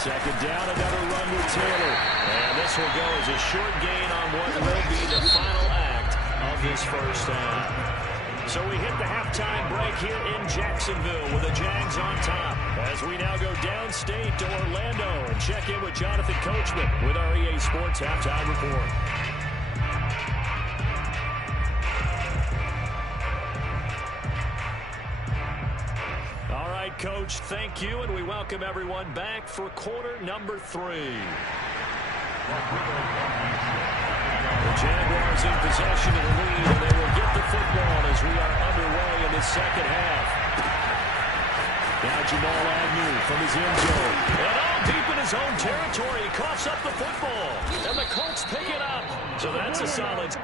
Second down, another run with Taylor. And this will go as a short gain on what will be the final act of this first half. So we hit the halftime break here in Jacksonville with the Jags on top. As we now go downstate to Orlando and check in with Jonathan Coachman with our EA Sports Halftime Report. Coach, thank you, and we welcome everyone back for quarter number 3. The Jaguars in possession of the lead, and they will get the football as we are underway in the second half. Now Jamal Agnew from his end zone. And all deep in his own territory. He coughs up the football, and the Colts pick it up. So that's a solid...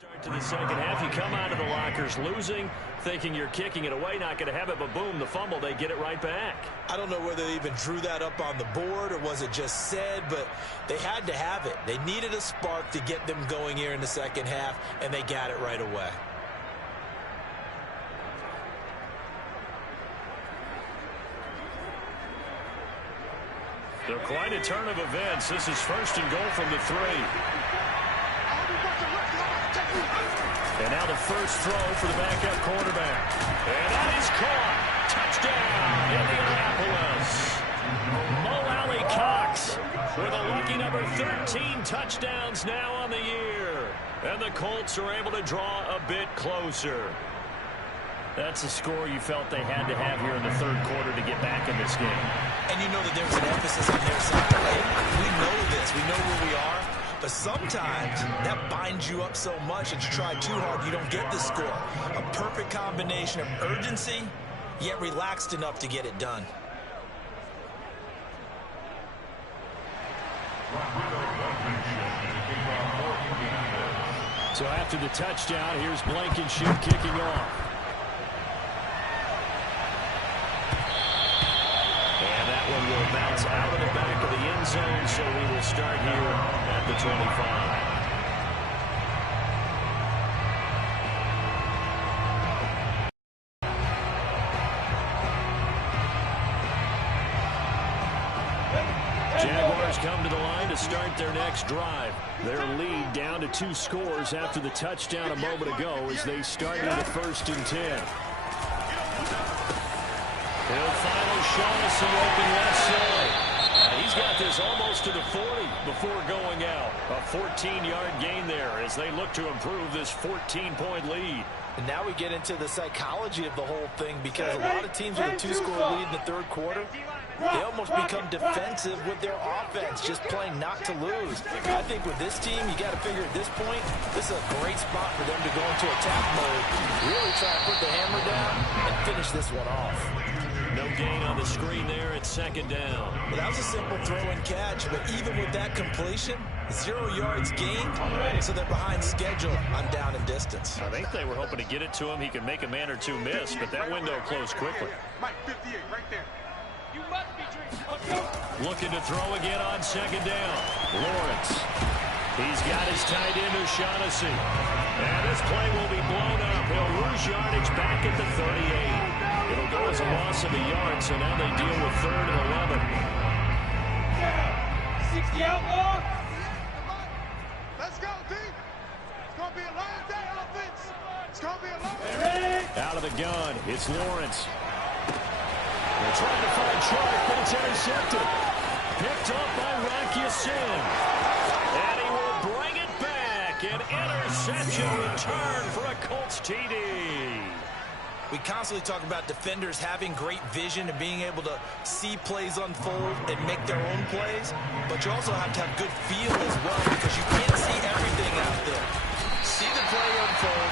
Start to the second half. You come out of the lockers losing, thinking you're kicking it away, not going to have it, but boom, the fumble, they get it right back. I don't know whether they even drew that up on the board or was it just said, but they had to have it. They needed a spark to get them going here in the second half, and they got it right away. They're quite a turn of events. This is first and goal from the 3. And now the first throw for the backup quarterback. And that is caught. Touchdown, Indianapolis. Mo Alley Cox with a lucky number 13 touchdowns now on the year. And the Colts are able to draw a bit closer. That's a score you felt they had to have here in the third quarter to get back in this game. And you know that there's an emphasis on their side. We know this. We know where we are. But sometimes that binds you up so much that you try too hard, you don't get the score. A perfect combination of urgency, yet relaxed enough to get it done. So after the touchdown, here's Blankenship kicking off. And that one will bounce out of the back of the end zone, so we will start here at the 25. Jaguars come to the line to start their next drive. Their lead down to 2 scores after the touchdown a moment ago as they started at 1st and 10. He'll final Shaughnessy open left side. He's got this almost to the 40 before going out. A 14-yard gain there as they look to improve this 14-point lead. And now we get into the psychology of the whole thing, because a lot of teams with a 2-score lead in the third quarter, they almost become defensive with their offense, just playing not to lose. I think with this team, you got to figure at this point, this is a great spot for them to go into attack mode, really try to put the hammer down and finish this one off. No gain on the screen there at 2nd down. Well, that was a simple throw and catch, but even with that completion, 0 yards gained, so they're behind schedule on down and distance. I think they were hoping to get it to him. He could make a man or two miss, but that window closed quickly. Mike, 58, right there. You must be drinking. Looking to throw again on 2nd down. Lawrence. He's got his tight end O'Shaughnessy. And this play will be blown up. He'll lose yardage back at the 38. It'll go as a loss of a yard, so now they deal with 3rd and 11. 60 out, Lord. Let's go, D. It's going to be a long day, offense. It's going to be a long day. Out of the gun, it's Lawrence. They're trying to find Chark, but it's intercepted. Picked up by Rocky Sin. And he will bring it back. An interception return for a Colts TD. We constantly talk about defenders having great vision and being able to see plays unfold and make their own plays, but you also have to have good feel as well because you can't see everything out there. See the play unfold,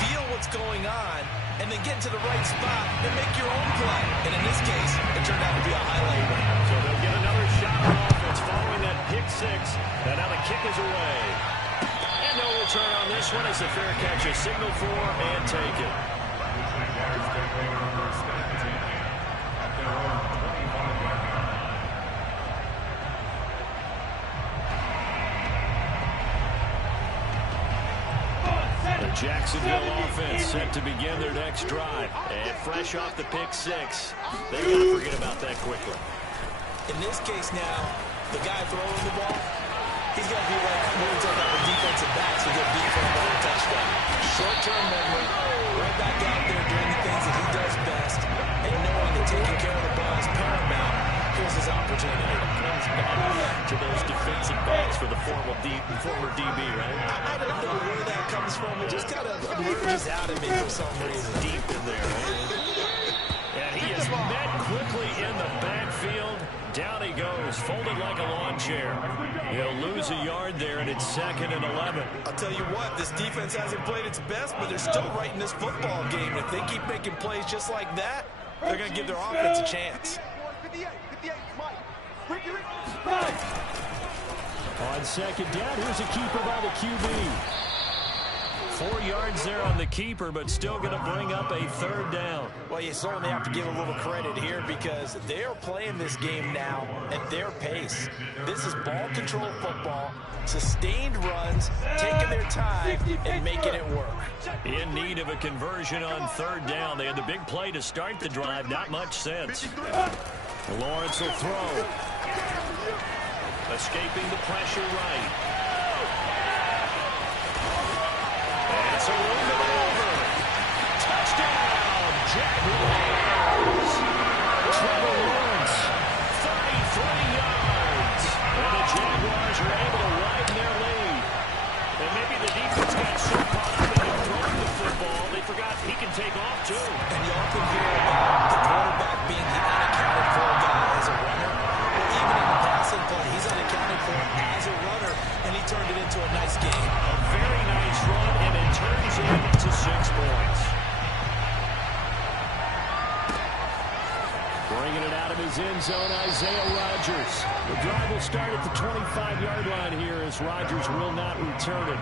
feel what's going on, and then get to the right spot and make your own play. And in this case, it turned out to be a highlight run. So they'll get another shot on offense following that pick six, and now the kick is away. And no return on this one as the fair catch is signaled for and taken. The Jacksonville offense set to begin their next drive. And fresh off the pick six, they got to forget about that quickly. In this case now, the guy throwing the ball, he's got to be like when we talk about the defensive backs who get beat for a ball touchdown. Short-term memory, right back out there doing the things that he does best, and knowing that taking care of the ball is paramount. Here's his opportunity. To those defensive backs for the former DB, right? I don't know where that comes from. It just kind of emerges out of me for some reason. Deep in there, right? And he is met quickly in the backfield. Down he goes, folded like a lawn chair. He'll lose a yard there, and it's 2nd and 11. I'll tell you what, this defense hasn't played its best, but they're still right in this football game. If they keep making plays just like that, they're going to give their offense a chance. On 2nd down, here's a keeper by the QB. 4 yards there on the keeper, but still going to bring up a 3rd down. Well, you certainly have to give a little credit here because they are playing this game now at their pace. This is ball control football, sustained runs, taking their time and making it work. In need of a conversion on 3rd down. They had the big play to start the drive, not much sense. Lawrence will throw. Escaping the pressure right. And it's a run over. Touchdown, Jaguars. Trevor Lawrence, 33 yards. And the Jaguars are able to widen their lead. And maybe the defense got so caught up in throwing the football, they forgot he can take off too. And you often hear about the quarterback being the unaccounted for guy as a runner. Well, even in the passing play, he's unaccounted for as a runner, and he turned it into a nice game. A very nice run, and it turns into 6 points. Bringing it out of his end zone, Isaiah Rodgers. The drive will start at the 25-yard line here as Rodgers will not return it.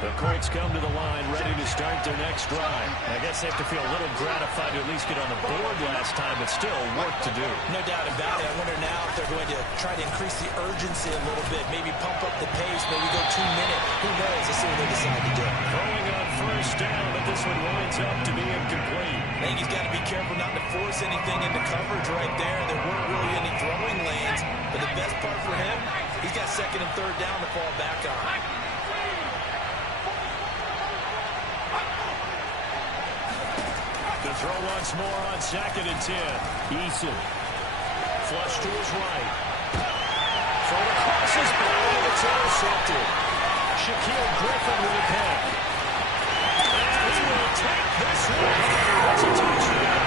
The Colts come to the line, ready to start their next drive. I guess they have to feel a little gratified to at least get on the board last time, but still work to do. No doubt about it. I wonder now if they're going to try to increase the urgency a little bit, maybe pump up the pace, maybe go 2 minutes. Who knows? Let's see what they decide to do. Throwing on 1st down, but this one winds up to be incomplete. I think he's got to be careful not to force anything into coverage right there. There weren't really any throwing lanes, but the best part for him, he's got 2nd and 3rd down to fall back on. The throw once more on 2nd and 10. Eason. Flush to his right. Throw across his body, and it's intercepted. Shaquille Griffin with a pick. And he will take this one. That's a touchdown.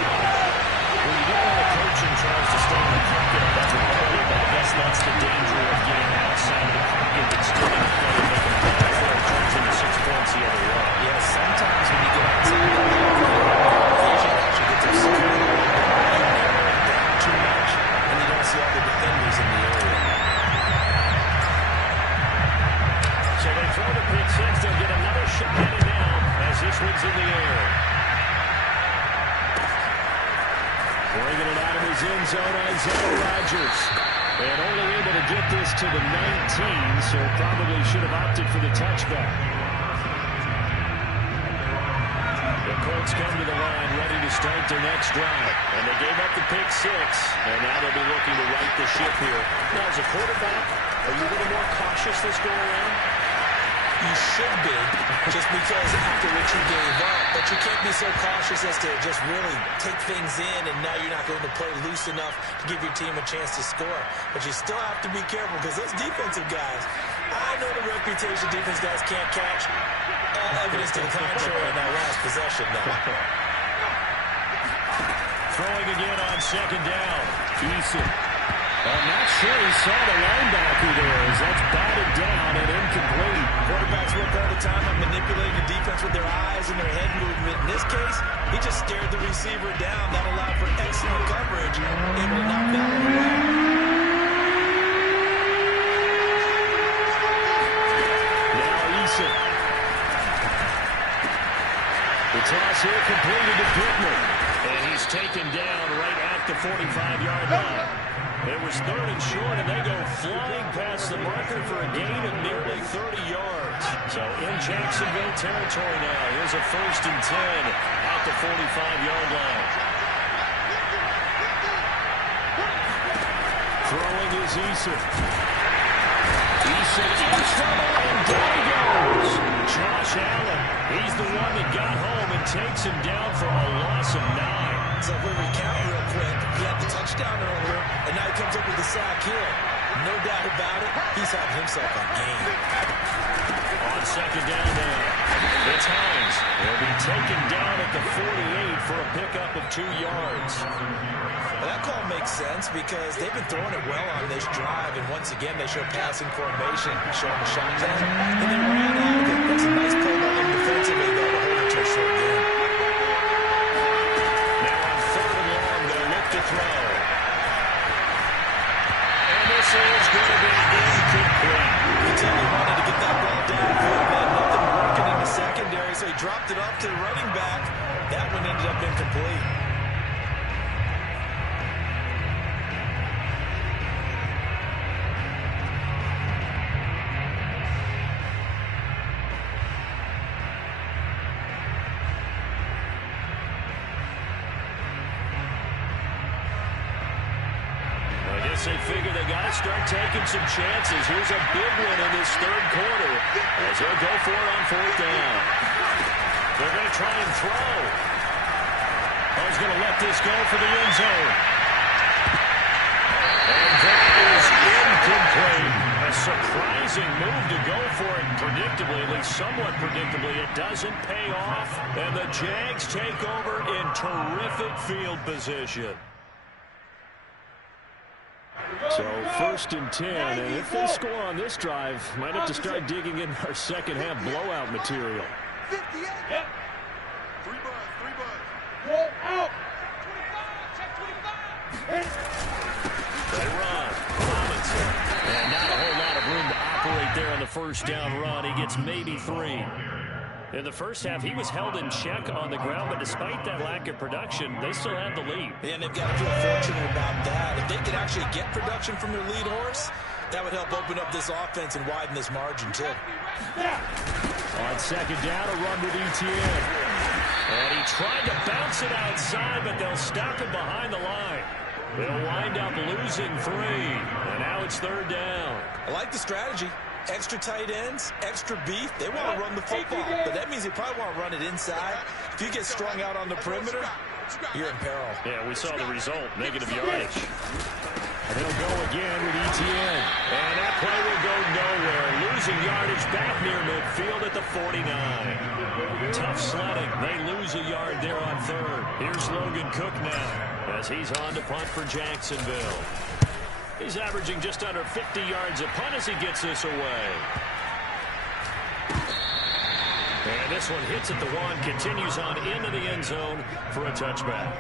When you get when the coaching tries to stay in the pocket, that's a play, but I guess that's the danger of getting outside of the pocket but still in play and making a play for it turns into 6 points the other way. Yeah, sometimes when you get outside of the pocket, too much, and you don't see all the defenders in the area. So they throw the pick six. They'll get another shot at it now as this one's in the air. Bringing it out of his end zone, Isaiah Rodgers. And only able to get this to the 19, so probably should have opted for the touchback. The Colts come to the line, ready to start their next drive. And they gave up the pick six, and now they'll be looking to right the ship here. Now, as a quarterback, are you a little more cautious this go around? You should be, just because after what you gave up. But you can't be so cautious as to just really take things in, and now you're not going to play loose enough to give your team a chance to score. But you still have to be careful, because those defensive guys, I know the reputation defense guys can't catch. All evidence to the contrary in that last possession now. Throwing again on second down. Eason. I'm not sure he saw the linebacker there, as that's batted down and incomplete. Quarterbacks work all the time on manipulating the defense with their eyes and their head movement. In this case, he just stared the receiver down. That allowed for excellent coverage, able to knock that one away. Now Eason. The toss here completed to Pittman. And he's taken down right at the 45-yard line. It was 3rd and short, and they go flying past the marker for a gain of nearly 30 yards. So in Jacksonville territory now. Here's a 1st and 10 at the 45-yard line. Throwing is Eason. Eason in trouble, and down he goes. Josh Allen, he's the one that got home and takes him down for a loss of 9. So if we recount real quick, he had the touchdown earlier, and now he comes up with the sack here. No doubt about it, he's having himself a game. On second down now, it's Hines. He'll be taken down at the 48 for a pickup of 2 yards. Well, that call makes sense because they've been throwing it well on this drive, and once again they show passing formation, showing the shotgun, and they ran out of it. That's a nice play by them defensively, though, to hold it to a short game. Throw. And this is going to be incomplete. You can tell he wanted to get that ball downfield, but nothing working in the secondary, so he dropped it off to the running back. That one ended up incomplete. They figure they got to start taking some chances. Here's a big one in this 3rd quarter as they'll go for it on 4th down. They're going to try and throw. He's going to let this go for the end zone. And that is incomplete. A surprising move to go for it predictably, at least somewhat predictably. It doesn't pay off, and the Jags take over in terrific field position. So 1st and 10, and if they score on this drive, might have to start digging in our second half blowout material. 58. Yep. 3 buds. Roll out. 25. They run. Robinson. And not a whole lot of room to operate there on the 1st down run. He gets maybe 3. In the first half, he was held in check on the ground, but despite that lack of production, they still have the lead. And they've got to feel fortunate about that. If they could actually get production from their lead horse, that would help open up this offense and widen this margin, too. On second down, a run with Etienne. And he tried to bounce it outside, but they'll stop it behind the line. They'll wind up losing 3. And now it's 3rd down. I like the strategy. Extra tight ends, extra beef. They want to run the football, but that means they probably want to run it inside. If you get strung out on the perimeter, you're in peril. Yeah, we saw the result, negative yardage. And he'll go again with Etienne. And that play will go nowhere. Losing yardage back near midfield at the 49. Tough sledding. They lose a yard there on 3rd. Here's Logan Cook now as he's on to punt for Jacksonville. He's averaging just under 50 yards a punt as he gets this away. And this one hits at the 1, continues on into the end zone for a touchback.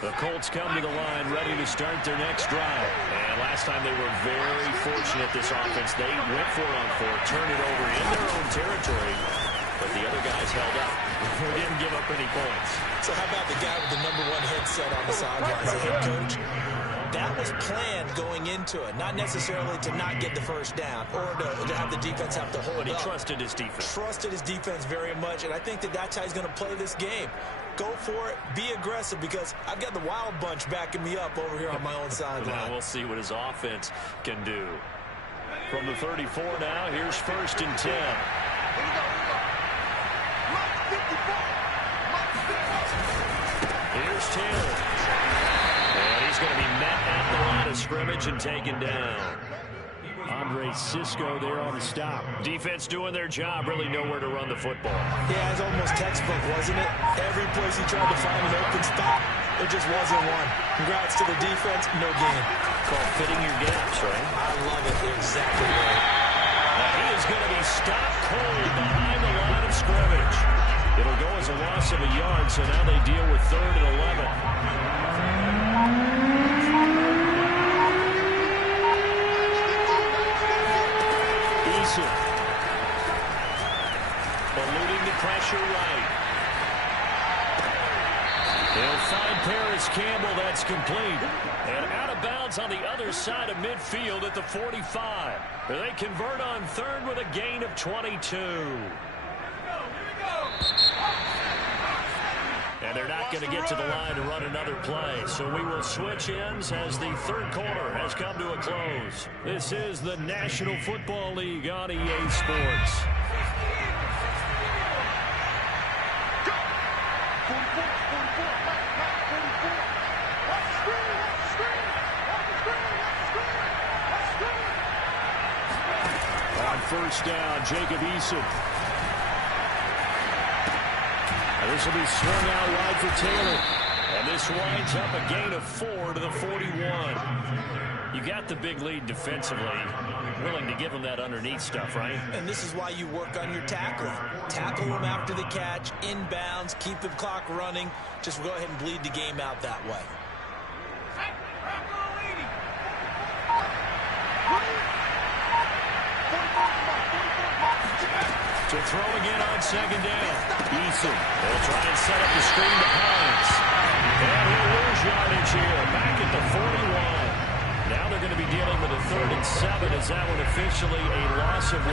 The Colts come to the line ready to start their next drive. And last time they were very fortunate, this offense. They went for it on 4, turned it over in their own territory, but the other guys held up. They didn't give up any points. So how about the guy with the #1 headset on the sidelines, the head coach? That was planned going into it, not necessarily to not get the first down or to have the defense have to hold up. But he trusted his defense. Trusted his defense very much, and I think that's how he's going to play this game. go for it, be aggressive, because I've got the wild bunch backing me up over here on my own sideline. We'll see what his offense can do. From the 34 now, here's 1st and 10. Here's Taylor. And he's going to be met at the line of scrimmage and taken down. Andre Cisco there on the stop. Defense doing their job, really nowhere to run the football. Yeah, it was almost textbook, wasn't it? Every place he tried to find an open spot, there just wasn't one. Congrats to the defense, no gain. Called fitting your gaps, right? I love it. Exactly right. He is going to be stopped cold behind the line of scrimmage. It'll go as a loss of a yard, so now they deal with 3rd and 11. Eluding the pressure right. They'll find Paris Campbell. That's complete. And out of bounds on the other side of midfield at the 45. They convert on 3rd with a gain of 22. And they're not going to get to the line to run another play. So we will switch ends as the 3rd quarter has come to a close. This is the National Football League on EA Sports. On 1st down, Jacob Eason. This will be swung out wide for Taylor. And this winds up a gain of 4 to the 41. You got the big lead defensively. Willing to give them that underneath stuff, right? And this is why you work on your tackling. Tackle them after the catch, inbounds, keep the clock running. Just go ahead and bleed the game out that way. To throw again on 2nd down. Eason will try and set up the screen to Hines. And he'll lose yardage here. Back at the 41. Now they're going to be dealing with a 3rd and 7. Is that one officially a loss of 1?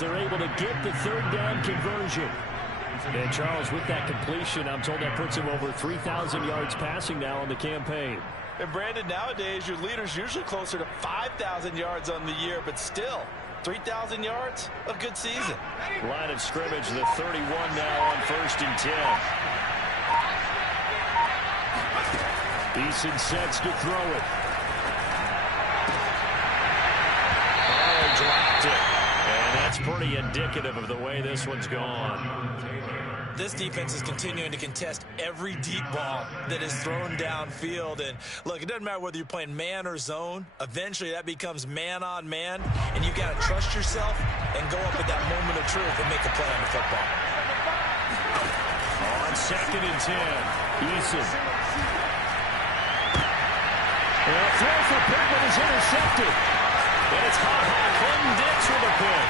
They're able to get the 3rd down conversion. And Charles, with that completion, I'm told that puts him over 3,000 yards passing now on the campaign. And Brandon, nowadays your leader's usually closer to 5,000 yards on the year, but still 3,000 yards, a good season. Line of scrimmage, the 31 now on 1st and 10. Eason sets to throw it. Oh, dropped it. That's pretty indicative of the way this one's gone. This defense is continuing to contest every deep ball that is thrown downfield. And look, it doesn't matter whether you're playing man or zone. Eventually that becomes man on man. And you got to trust yourself and go up at that moment of truth and make a play on the football. On 2nd and 10, Eason. And a throw for Pittman is intercepted. And it's Clinton Dix with a pick.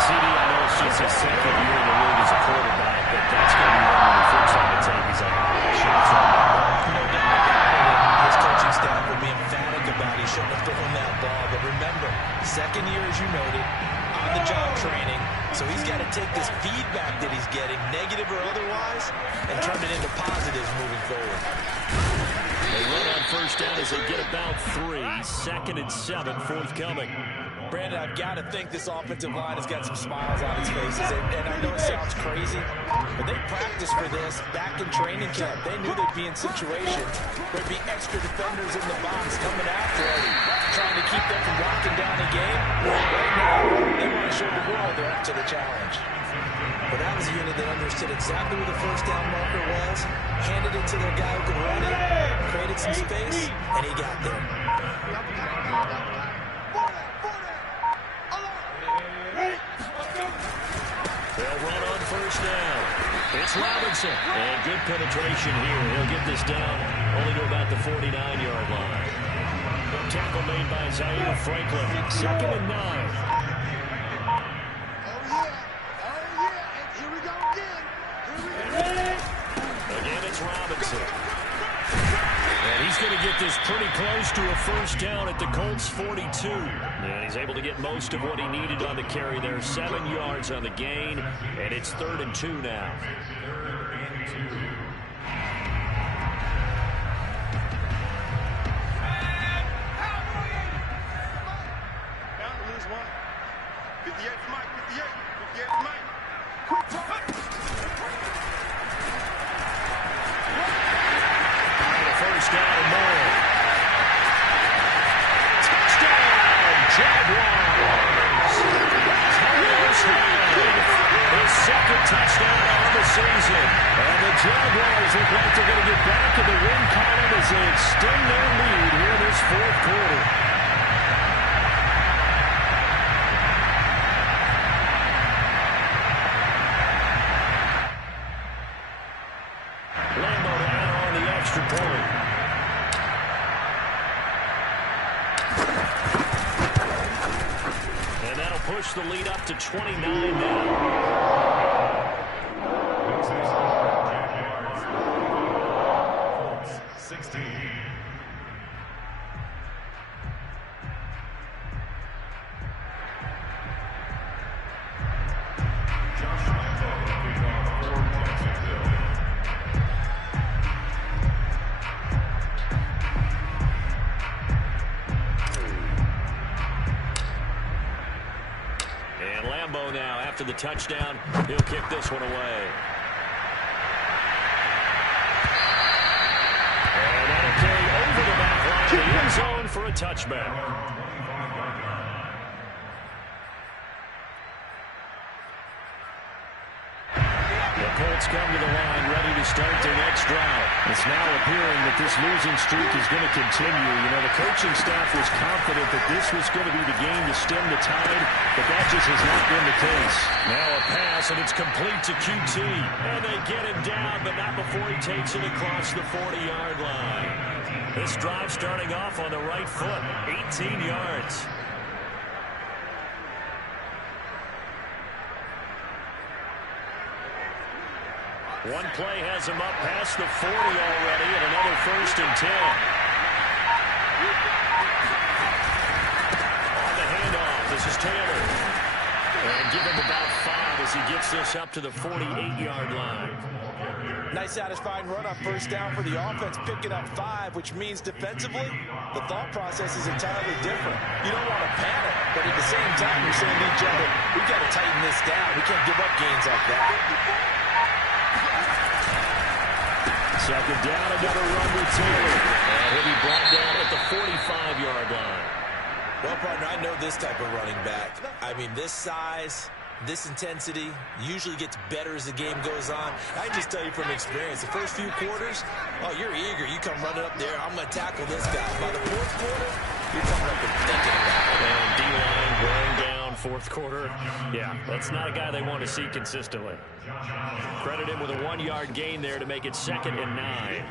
CD, I know it's just his 2nd year in the league as a quarterback, but that's going to be one when he flips on the tape. He's like, I should have thrown that ball. No doubt about it. His coaching staff will be emphatic about he shouldn't have thrown that ball. But remember, 2nd year, as you noted, on-the-job training. So he's got to take this feedback that he's getting, negative or otherwise, and turn it into positives moving forward. They run on 1st down as they get about 3. 2nd and 7 forthcoming. Brandon, I've got to think this offensive line has got some smiles on its faces. And I know it sounds crazy, but they practiced for this back in training camp. They knew they'd be in situations where there'd be extra defenders in the box coming after them, trying to keep them from locking down the game. Right now, they want to show the world they're up to the challenge. But that was a unit that understood exactly where the 1st down marker was, handed it to their guy who could run it, created some space, and he got there. first down. It's Robinson. And good penetration here. He'll get this down only to about the 49-yard line. Tackle made by Zaire Franklin. 2nd and 9. Oh, yeah. Oh, yeah. And here we go again. Again, it's Robinson. And he's going to get this pretty close to a first down at the Colts 42. And he's able to get most of what he needed on the carry there. 7 yards on the gain, and it's 3rd and 2 now. Down to lose one. 58 for Mike. 58 for Mike. Quick time. First down and more. Touchdown, Jaguars! Carlos Hyde, his 2nd touchdown on the season. And the Jaguars look like they're going to get back in the win column as they extend their lead here in this 4th quarter. Lambo to add on the extra point. And that'll push the lead up to 29 now. 16. And Lambo now, after the touchdown, he'll kick this one away. And that'll carry over the back line of the end zone for a touchback. The Colts come to the line ready to start their next drive. It's now appearing that this losing streak is going to continue. You know, the coaching staff was confident that this was going to be the game to stem the tide, but that just has not been the case. Now a pass, and it's complete to QT. And they get him down, but not before he takes it across the 40-yard line. This drive starting off on the right foot, 18 yards. One play has him up past the 40 already, and another 1st and 10. On the handoff, this is Taylor. And give him about 5 as he gets this up to the 48-yard line. Nice satisfying run on first down for the offense, picking up 5, which means defensively, the thought process is entirely different. You don't want to panic, but at the same time, you're saying to each other, we've got to tighten this down. We can't give up gains like that. 2nd down, another run with Taylor. And he'll be brought down at the 45-yard line. Well, partner, I know this type of running back. I mean, this size, this intensity usually gets better as the game goes on. I can just tell you from experience, the first few quarters, oh, you're eager. You come running up there, I'm going to tackle this guy. By the 4th quarter, you're coming up and thinking about it. And D-line wearing down 4th quarter. Yeah, that's not a guy they want to see consistently. Credit him with a 1-yard gain there to make it 2nd and 9.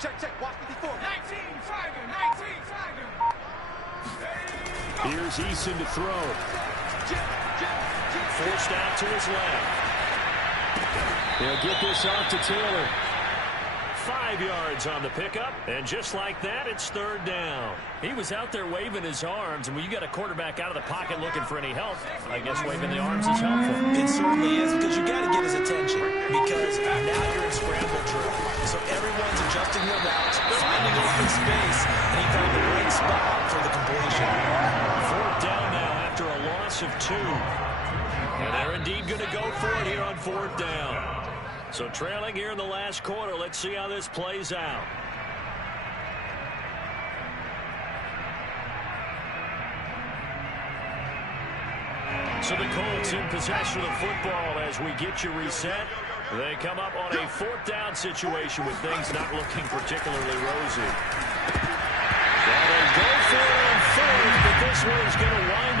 Check, watch 54. 19, Here's Eason to throw. Forced out to his left. He'll get this off to Taylor. 5 yards on the pickup, and just like that, it's 3rd down. He was out there waving his arms, and when you got a quarterback out of the pocket looking for any help, I guess waving the arms is helpful. It certainly is, because you got to get his attention, because now you're in scramble drill. So everyone's adjusting their routes, finding open space, and he found the right spot for the completion. 4th down now after a loss of 2. And they're indeed going to go for it here on 4th down. So trailing here in the last quarter, let's see how this plays out. So the Colts in possession of the football as we get you reset. They come up on a 4th down situation with things not looking particularly rosy. Well, they go for it on 4th, but this one is going to wind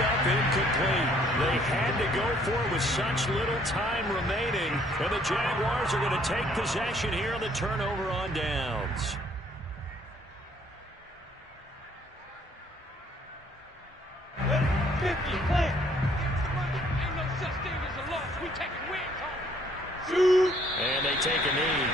had to go for it with such little time remaining. And the Jaguars are going to take possession here on the turnover on downs. And they take a knee.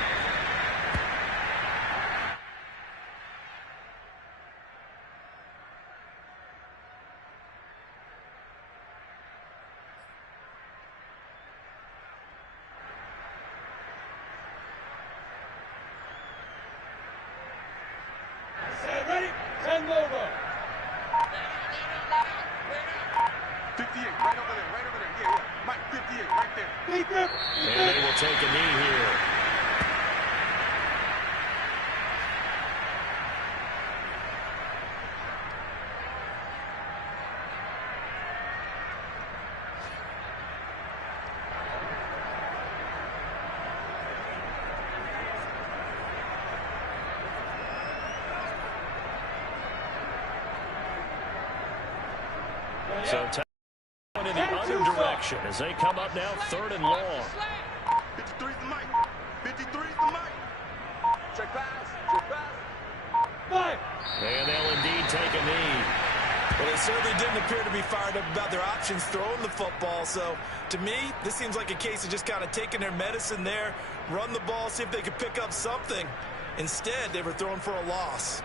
Ready? Send over. 58, right over there, right over there. Yeah. Mike, 58, right there. And they will take a knee here. So in the other direction as they come up now, 3rd and long. 53's the mic. 53's the mic. Check pass. Check pass. And they'll indeed take a knee. Well, they certainly didn't appear to be fired up about their options throwing the football. So, to me, this seems like a case of just kind of taking their medicine there, run the ball, see if they could pick up something. Instead, they were throwing for a loss.